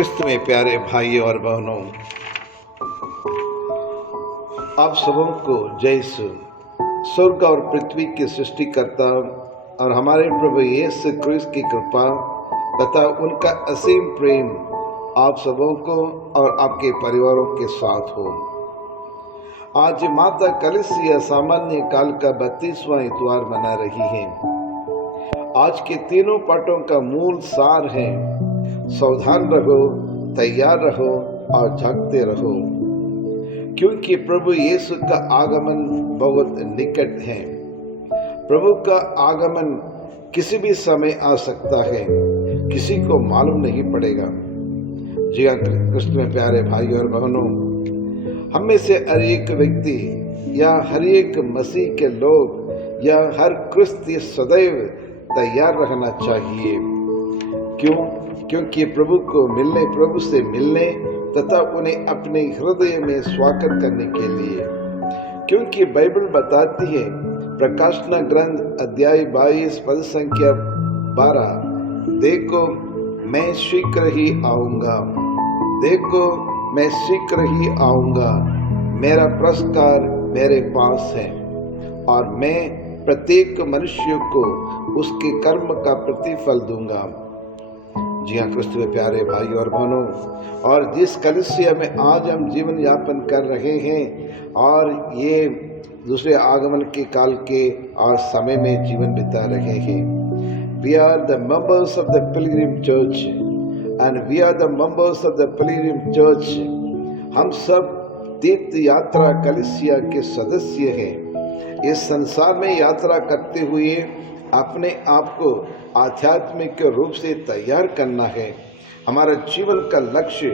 क्रिस्त में प्यारे भाई और बहनों, आप सबों को जय यीशु। स्वर्ग और पृथ्वी के सृष्टिकर्ता और हमारे प्रभु यीशु क्रिस्त की कृपा तथा उनका असीम प्रेम आप सबों को और आपके परिवारों के साथ हो। आज माता कलीसिया सामान्य काल का 32वां इतवार मना रही है। आज के तीनों पाठों का मूल सार है: सावधान रहो, तैयार रहो और जागते रहो, क्योंकि प्रभु यीशु का आगमन बहुत निकट है। प्रभु का आगमन किसी भी समय आ सकता है, किसी को मालूम नहीं पड़ेगा। जी हाँ, कृष्ण में प्यारे भाई और बहनों, हम में से हर एक व्यक्ति या हर एक मसीह के लोग या हर क्रिस्ती सदैव तैयार रहना चाहिए। क्यों? क्योंकि प्रभु से मिलने तथा उन्हें अपने हृदय में स्वागत करने के लिए। क्योंकि बाइबल बताती है, प्रकाशना ग्रंथ अध्याय 22 पद संख्या 12, देखो मैं शीघ्र ही आऊंगा, देखो मैं शीघ्र ही आऊंगा, मेरा पुरस्कार मेरे पास है और मैं प्रत्येक मनुष्य को उसके कर्म का प्रतिफल दूंगा। जी हाँ, क्रिस्त में प्यारे भाई और बहनों, और जिस कलीसिया में आज हम जीवन यापन कर रहे हैं और ये दूसरे आगमन के काल के और समय में जीवन बिता रहे हैं, we are the members of the pilgrim church and we are the members of the pilgrim church। हम सब तीर्थ यात्रा कलीसिया के सदस्य हैं। इस संसार में यात्रा करते हुए अपने आप को आध्यात्मिक रूप से तैयार करना है। हमारा जीवन का लक्ष्य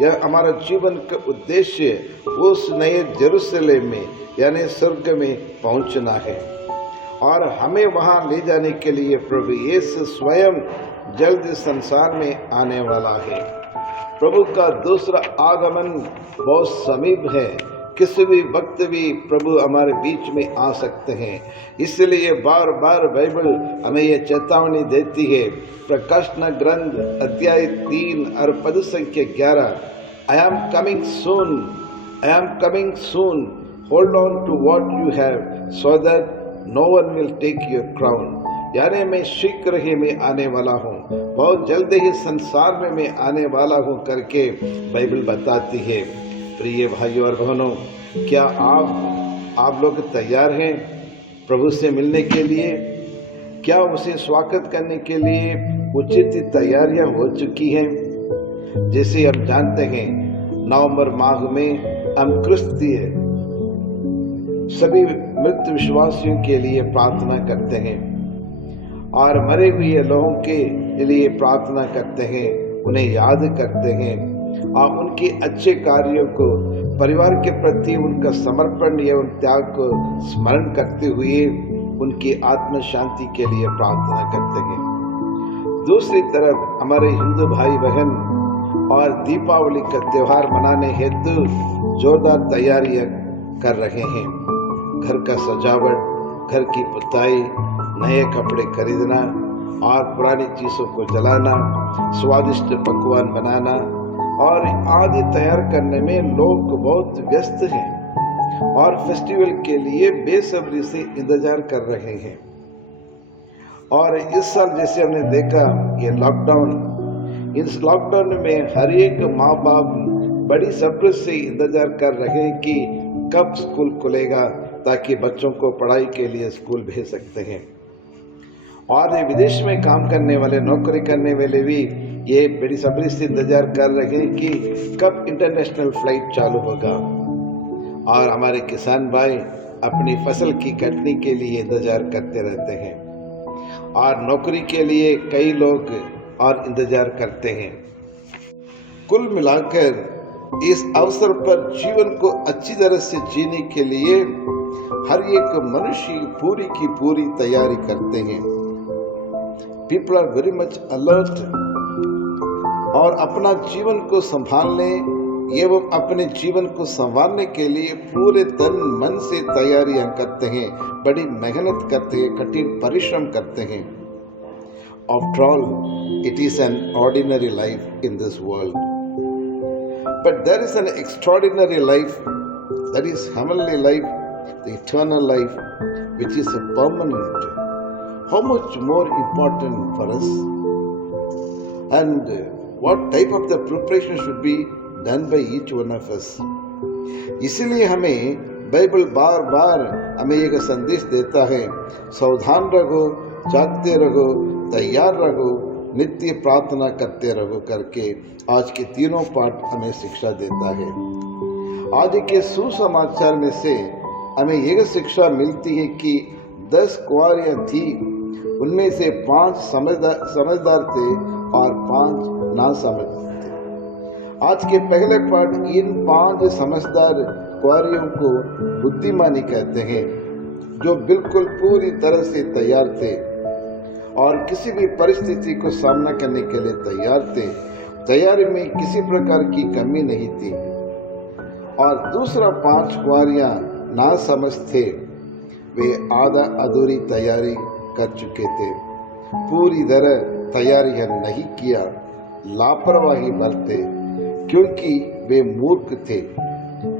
या हमारा जीवन का उद्देश्य उस नए जेरूसलेम में यानी स्वर्ग में पहुंचना है और हमें वहां ले जाने के लिए प्रभु यीशु स्वयं जल्द संसार में आने वाला है। प्रभु का दूसरा आगमन बहुत समीप है। किसी भी वक्त भी प्रभु हमारे बीच में आ सकते हैं। इसलिए बार बार बाइबल हमें यह चेतावनी देती है। प्रकाशना ग्रंथ अध्याय 3 और पद संख्या 11, I am coming soon, I am coming soon, hold on to what you have so that no one will take your crown। यानी मैं शीघ्र ही मैं आने वाला हूँ, बहुत जल्द ही संसार में मैं आने वाला हूँ करके बाइबल बताती है। प्रिय भाई और बहनों, क्या आप लोग तैयार हैं प्रभु से मिलने के लिए? क्या उसे स्वागत करने के लिए उचित तैयारियां हो चुकी हैं? जैसे हम जानते हैं, नवंबर माह में हम क्रिस्तीय सभी मृत विश्वासियों के लिए प्रार्थना करते हैं और मरे हुए लोगों के लिए प्रार्थना करते हैं, उन्हें याद करते हैं और उनके अच्छे कार्यों को, परिवार के प्रति उनका समर्पण एवं त्याग को स्मरण करते हुए उनकी आत्म शांति के लिए प्रार्थना करते हैं। दूसरी तरफ हमारे हिंदू भाई बहन और दीपावली का त्योहार मनाने हेतु जोरदार तैयारियां कर रहे हैं। घर का सजावट, घर की पुताई, नए कपड़े खरीदना और पुरानी चीजों को जलाना, स्वादिष्ट पकवान बनाना और आदि तैयार करने में लोग बहुत व्यस्त हैं और फेस्टिवल के लिए बेसब्री से इंतजार कर रहे हैं। और इस साल जैसे हमने देखा, ये लॉकडाउन, इस लॉकडाउन में हर एक माँ बाप बड़ी सब्र से इंतजार कर रहे हैं कि कब स्कूल खुलेगा ताकि बच्चों को पढ़ाई के लिए स्कूल भेज सकते हैं। और विदेश में काम करने वाले, नौकरी करने वाले भी ये बड़ी सब्री से इंतजार कर रहे हैं कि कब इंटरनेशनल फ्लाइट चालू होगा। और हमारे किसान भाई अपनी फसल की कटनी के लिए इंतजार करते रहते हैं और नौकरी के लिए कई लोग और इंतजार करते हैं। कुल मिलाकर इस अवसर पर जीवन को अच्छी तरह से जीने के लिए हर एक मनुष्य पूरी की पूरी तैयारी करते हैं। People are very much alert और अपना जीवन को संभालने एवं अपने जीवन को संवारने के लिए पूरे तन मन से तैयारियां करते हैं, बड़ी मेहनत करते हैं, कठिन परिश्रम करते हैं। After all, it is an ordinary life in this world। But there is an extraordinary life, that is heavenly life, the eternal life, which is a permanent. How much more important for us? And what type of the preparation should be done by each one of us? इसीलिए हमें Bible बार बार हमें एक संदेश देता है, सावधान रहो, जागते रहो, तैयार रहो, नित्य प्रार्थना करते रहो करके आज के तीनों पाठ हमें शिक्षा देता है। आज के सुसमाचार में से हमें यह शिक्षा मिलती है कि 10 कुंवारियां थी, उनमें से 5 समझदार थे और 5 नासमझ थे। आज के पहले पाठ इन 5 समझदार कुंवारियों को बुद्धिमानी कहते हैं, जो बिल्कुल पूरी तरह से तैयार थे और किसी भी परिस्थिति को सामना करने के लिए तैयार थे। तैयारी में किसी प्रकार की कमी नहीं थी। और दूसरा 5 कुंवारियां नासमझ थे, वे आधा अधूरी तैयारी कर चुके थे, पूरी तरह तैयारी नहीं किया, लापरवाही बरते क्योंकि वे मूर्ख थे।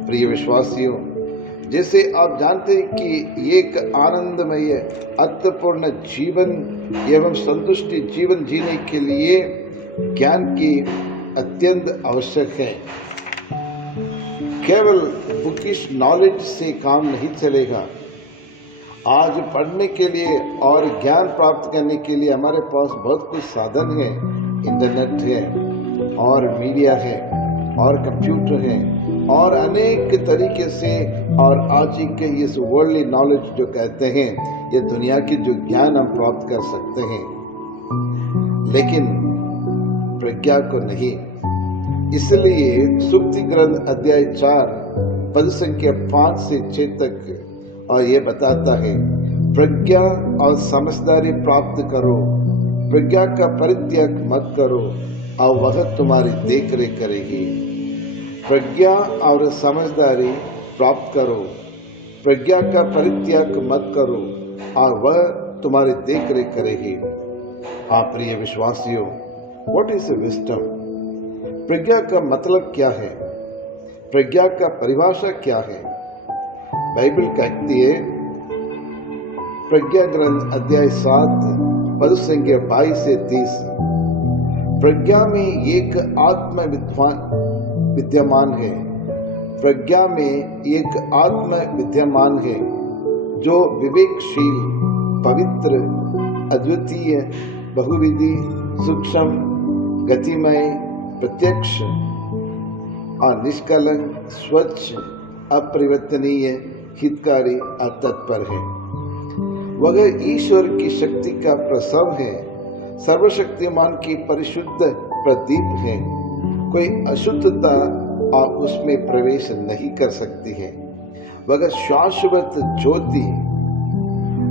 प्रिय विश्वासियों, जैसे आप जानते हैं कि एक आनंदमय अर्थपूर्ण जीवन एवं संतुष्टि जीवन जीने के लिए ज्ञान की अत्यंत आवश्यक है। केवल बुकिश नॉलेज से काम नहीं चलेगा। आज पढ़ने के लिए और ज्ञान प्राप्त करने के लिए हमारे पास बहुत कुछ साधन है, इंटरनेट है और मीडिया है और कंप्यूटर है और अनेक तरीके से, और आज के इस वर्ल्डली नॉलेज जो कहते हैं, ये दुनिया की जो ज्ञान हम प्राप्त कर सकते हैं, लेकिन प्रज्ञा को नहीं। इसलिए सुक्ति ग्रंथ अध्याय 4 पद संख्या 5 से 6 तक और ये बताता है, प्रज्ञा और समझदारी प्राप्त करो, प्रज्ञा का परित्याग मत करो और वह तुम्हारी देख रेख करेगी। प्रज्ञा और समझदारी प्राप्त करो, प्रज्ञा का परित्याग मत करो और वह तुम्हारी देख रेख करेगी। हाँ प्रिय विश्वासियों, व्हाट इज विजडम? प्रज्ञा का मतलब क्या है? प्रज्ञा का परिभाषा क्या है? बाइबल कहती है, प्रज्ञा ग्रंथ अध्याय 7 पद संख्या 22 से 30, प्रज्ञा में एक आत्म विद्यमान है, प्रज्ञा में एक आत्म विद्यमान है जो विवेकशील, पवित्र, अद्वितीय, बहुविधि, सूक्ष्म, गतिमय, प्रत्यक्ष और निष्कलंक, स्वच्छ, अपरिवर्तनीय, हितकारी और तत्पर है। वह ईश्वर की शक्ति का प्रसव है, सर्वशक्तिमान की परिशुद्ध प्रदीप है। कोई अशुद्धता और उसमें प्रवेश नहीं कर सकती है। वह शाश्वत ज्योति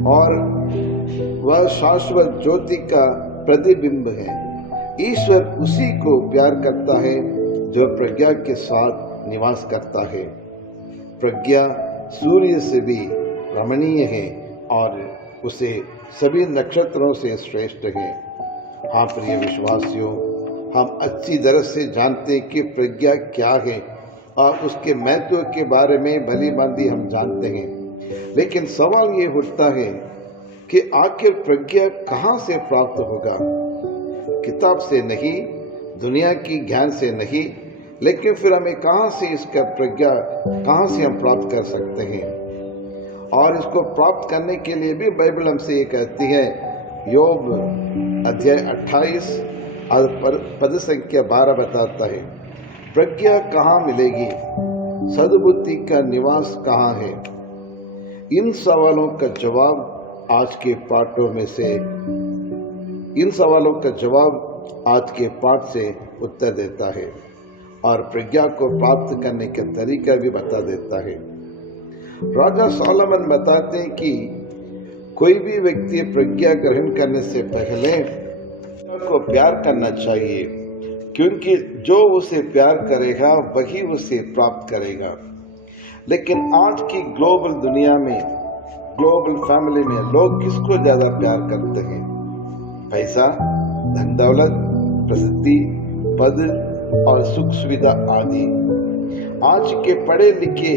और वह शाश्वत ज्योति का प्रतिबिंब है। ईश्वर उसी को प्यार करता है जो प्रज्ञा के साथ निवास करता है। प्रज्ञा सूर्य से भी रमणीय है और उसे सभी नक्षत्रों से श्रेष्ठ है। हाँ प्रिय विश्वासियों, हम अच्छी तरह से जानते हैं कि प्रज्ञा क्या है और उसके महत्व के बारे में भली भांति हम जानते हैं, लेकिन सवाल ये उठता है कि आखिर प्रज्ञा कहाँ से प्राप्त होगा? किताब से नहीं, दुनिया की ज्ञान से नहीं, लेकिन फिर हमें कहाँ से इसका प्रज्ञा कहाँ से हम प्राप्त कर सकते हैं? और इसको प्राप्त करने के लिए भी बाइबल हमसे ये कहती है, योग अध्याय 28 और पद संख्या 12 बताता है, प्रज्ञा कहाँ मिलेगी? सद्बुद्धि का निवास कहाँ है? इन सवालों का जवाब आज के पाठों में से, इन सवालों का जवाब आज के पाठ से उत्तर देता है और प्रज्ञा को प्राप्त करने का तरीका भी बता देता है। राजा सोलोमन बताते हैं कि कोई भी व्यक्ति प्रज्ञा ग्रहण करने से पहले को प्यार करना चाहिए, क्योंकि जो उसे प्यार करेगा वही उसे प्राप्त करेगा। लेकिन आज की ग्लोबल दुनिया में, ग्लोबल फैमिली में लोग किसको ज्यादा प्यार करते हैं? पैसा, धन दौलत, प्रसिद्धि, पद और सुख सुविधा आदि। आज के पढ़े लिखे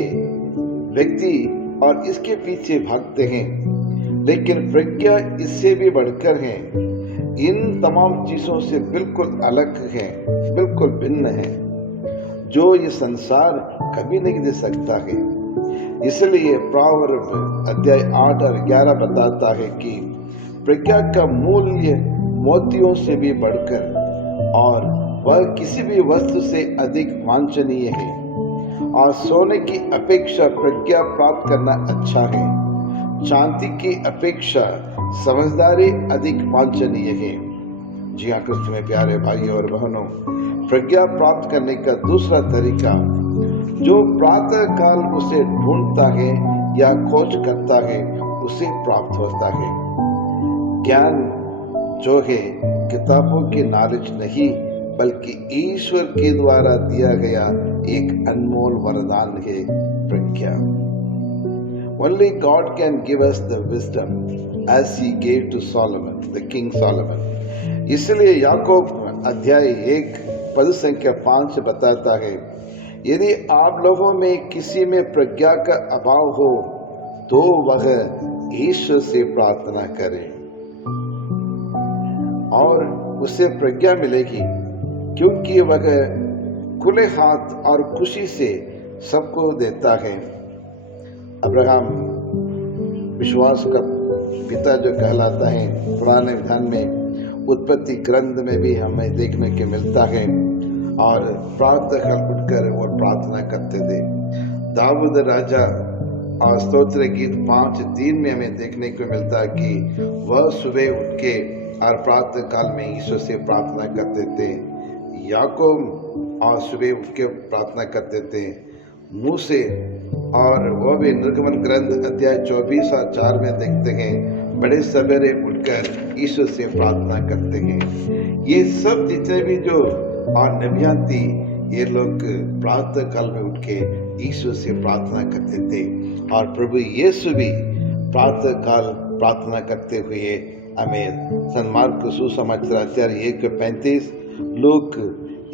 व्यक्ति और इसके पीछे भागते हैं, लेकिन प्रज्ञा इससे भी बढ़कर है, इन तमाम चीजों से बिल्कुल अलग है, बिल्कुल भिन्न है, जो ये संसार कभी नहीं दे सकता है। इसलिए प्रोवर्ब अध्याय 8 और 11 बताता है कि प्रज्ञा का मूल्य मोतियों से भी बढ़कर और वह किसी भी वस्तु से अधिक वांछनीय है, और सोने की अपेक्षा प्रज्ञा प्राप्त करना अच्छा है, चांदी की अपेक्षा समझदारी अधिक वांछनीय है। जी हाँ कृष्ण में प्यारे भाई और बहनों, प्रज्ञा प्राप्त करने का दूसरा तरीका, जो प्रातः काल उसे ढूंढता है या खोज करता है उसे प्राप्त होता है। ज्ञान जो है किताबों की नॉलेज नहीं, बल्कि ईश्वर के द्वारा दिया गया एक अनमोल वरदान है प्रज्ञा। Only God can give us the wisdom as he gave to Solomon, the King Solomon. इसलिए याकूब अध्याय 1 पद संख्या 5 बताता है, यदि आप लोगों में किसी में प्रज्ञा का अभाव हो तो वह ईश्वर से प्रार्थना करे और उसे प्रज्ञा मिलेगी, क्योंकि वह खुले हाथ और खुशी से सबको देता है। अब्राहम विश्वास का पिता जो कहलाता है, पुराने विधान में उत्पत्ति ग्रंथ में भी हमें देखने को मिलता है, और प्रातः उठकर वो प्रार्थना करते थे। दाऊद राजा और स्तोत्र गीत 5:3 में हमें देखने को मिलता है कि वह सुबह उठ के और प्रातः काल में ईश्वर से प्रार्थना करते थे। याकूब और सुबह उठ के प्रार्थना करते थे। मूसे और वह भी निर्गमन ग्रंथ अध्याय 24 और 4 में देखते हैं, बड़े सवेरे उठकर ईश्वर से प्रार्थना करते हैं। ये सब जितने भी जो और नबियां थी, ये लोग प्रातः काल में उठ के ईश्वर से प्रार्थना करते थे, और प्रभु यीशु भी प्रातः काल प्रार्थना करते हुए हमें सन्मार्ग सुसमाचार अध्याय 1:35, लूक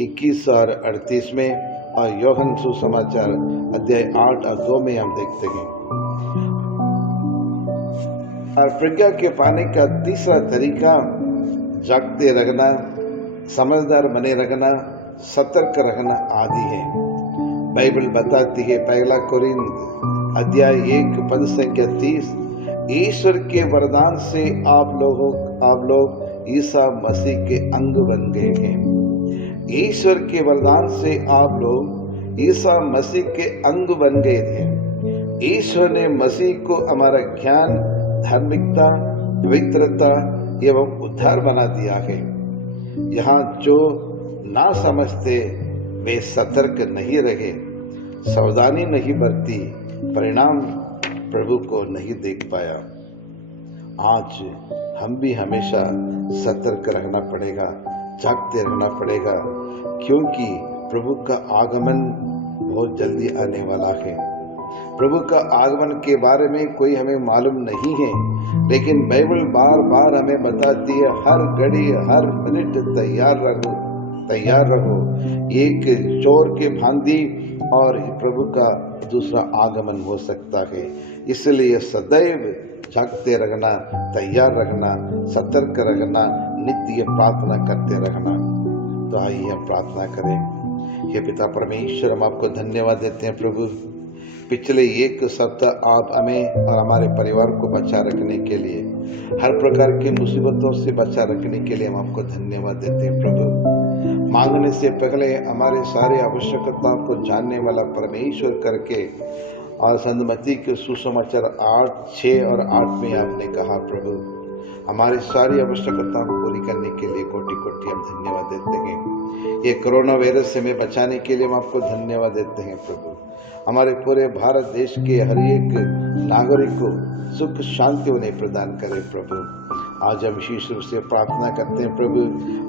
21 और 38 में, और यूहन्ना सुसमाचार अध्याय 8 और 2 में हम देखते हैं। और प्रज्ञा के पाने का तीसरा तरीका जागते रहना, समझदार बने रहना, सतर्क रहना आदि है। बाइबल बताती है 1 कोरिन्थ अध्याय 1 पद संख्या 30, ईश्वर के वरदान से आप लोग ईसा मसीह के अंग बन गए हैं। ईश्वर के वरदान से आप लोग ईसा मसीह के अंग बन गए थे। ईश्वर ने मसीह को हमारा ज्ञान, धार्मिकता, पवित्रता एवं उद्धार बना दिया है। यहाँ जो ना समझते वे सतर्क नहीं रहे, सावधानी नहीं बरती, परिणाम प्रभु को नहीं देख पाया। आज हम भी हमेशा सतर्क रहना पड़ेगा, जागते रहना पड़ेगा, क्योंकि प्रभु का आगमन बहुत जल्दी आने वाला है। प्रभु का आगमन के बारे में कोई हमें मालूम नहीं है, लेकिन बाइबल बार बार हमें बताती है, हर घड़ी हर मिनट तैयार रहो। एक चोर के भांति और प्रभु का दूसरा आगमन हो सकता है। इसलिए सदैव जागते रहना, तैयार रहना, सतर्क रहना, नित्य प्रार्थना करते रहना। तो आइए हम प्रार्थना करें। हे पिता परमेश्वर, हम आपको धन्यवाद देते हैं प्रभु, पिछले 1 सप्ताह आप हमें और हमारे परिवार को बचा रखने के लिए, हर प्रकार की मुसीबतों से बचा रखने के लिए हम आपको धन्यवाद देते हैं प्रभु। मांगने से पहले हमारे सारे आवश्यकताओं को जानने वाला परमेश्वर करके, और संतमती के सुसमाचार 8, 6 और 8 में आपने कहा प्रभु, हमारी सारी आवश्यकताओं को पूरी करने के लिए कोटि कोटि हम धन्यवाद देते हैं। ये कोरोना वायरस से हमें बचाने के लिए हम आपको धन्यवाद देते हैं प्रभु। हमारे पूरे भारत देश के हर एक नागरिक को सुख शांति उन्हें प्रदान करे प्रभु। आज हम विशेष रूप से प्रार्थना करते हैं प्रभु,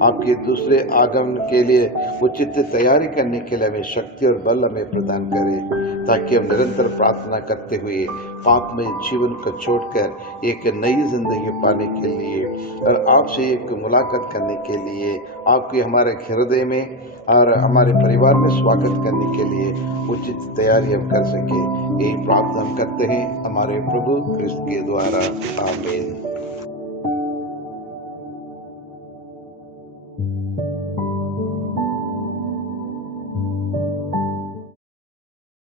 आपके दूसरे आगमन के लिए उचित तैयारी करने के लिए हमें शक्ति और बल हमें प्रदान करें, ताकि हम निरंतर प्रार्थना करते हुए पाप में जीवन को छोड़कर एक नई जिंदगी पाने के लिए और आपसे एक मुलाकात करने के लिए, आपके हमारे हृदय में और हमारे परिवार में स्वागत करने के लिए उचित तैयारी हम कर सके। यही प्रार्थना हम करते हैं हमारे प्रभु क्रिस्त के द्वारा। आमीन।